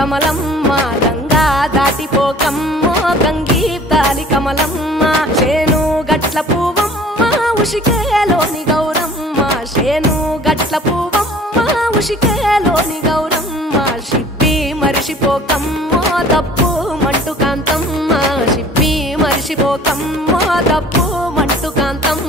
కమలమ్మ గంగా దాటిపోకమ్మో గంగీ తాలి కమలమ్మ శేను గట్ల పువ్వమ్మ ఉషికేలోని గౌరమ్మ శేను గట్ల పువ్వమ్మ ఉషికేలోని గౌరమ్మ షిప్పి మరిషిపోకమ్మో తప్పు మంటు కాంతమ్మ షిప్పి మరిషిపోకమ్మో తప్పు మంటు కాంతమ్మ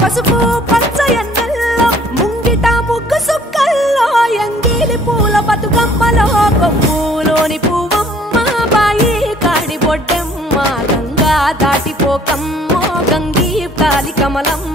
పసుపు పచ్చ ఎన్నెల్లో ముంగిట ముగ్గు సుక్కల్లో ఎంగిలి పూల బతుకమ్మలో కొమ్ములోని పువ్వమ్మ బాయి కాడి బొడ్డెమ్మ గంగా దాటిపోకమ్మో గంగీ తాలి కమలమ్మ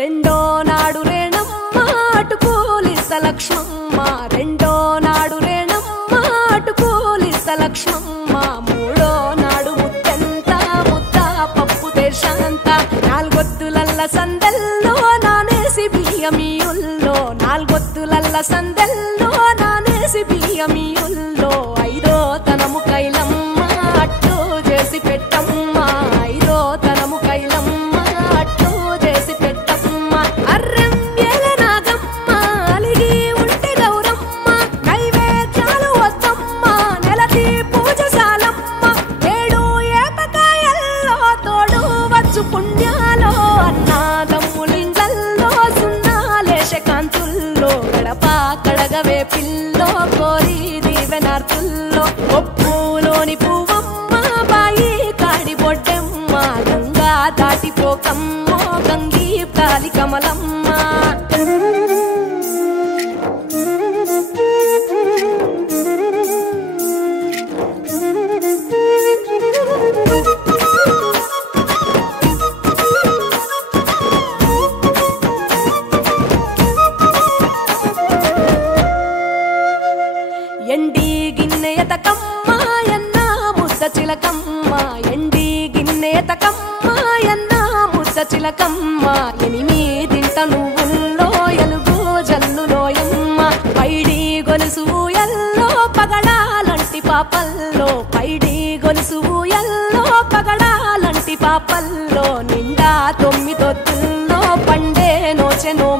రెండో నాడు రేణమ్మ అటుకూలిస లక్ష్మమ్మ రెండో నాడు రేణమ్మ అటుకూలిస లక్ష్మమ్మ మూడో నాడు ముత్తెంత ముద్ద పప్పు దేశంత నాలుగొత్తులల్ల సందెల్లో నానేసి బియ్యమియుల్లో నాలుగొత్తులల్ల సందెల్లో నానేసి బియ్యమియుల్లో ఐదో తనము కైలమ్మ అట్టు చేసి పెట్టమ్మ ఐదో తనము కైలమ్మ అట్టు చేసి పెట్టమ్మ అర్రం ఏల నాగమ్మ అలిగి ఉంటే గౌరమ్మ నైవేద్యాలు వద్దమ్మ నెలకి పూజశాలమ్మ ఏడు ఏపకాయల్లో తోడు వచ్చు పుణ్యాలో అన్నాదమ్ములింగల్లో సున్నాలేశ కాంతుల్లో గడప కడగవే పిల్లో కోరి దీవెనార్తుల్లో ఒప్పులోని పువ్వమ్మ బాయి కాడి బొడ్డెమ్మ గంగా దాటిపోకమ్మో గంగీ తాలి కమలమ్మ ఎండి గిన్నెయతకమ్మ ఎన్న ముద్ద చిలకమ్మ ఎండి గిన్నెయతకమ్మ ఎన్న ముద్ద చిలకమ్మ ఎనిమిదింట నువ్వుల్లో ఎలుగు జల్లులోయమ్మ పైడి గొలుసు ఎల్లో పగడాలంటి పాపల్లో పైడి గొలుసు ఎల్లో పగడాలంటి పాపల్లో నిండా 9 పండే నోచెనో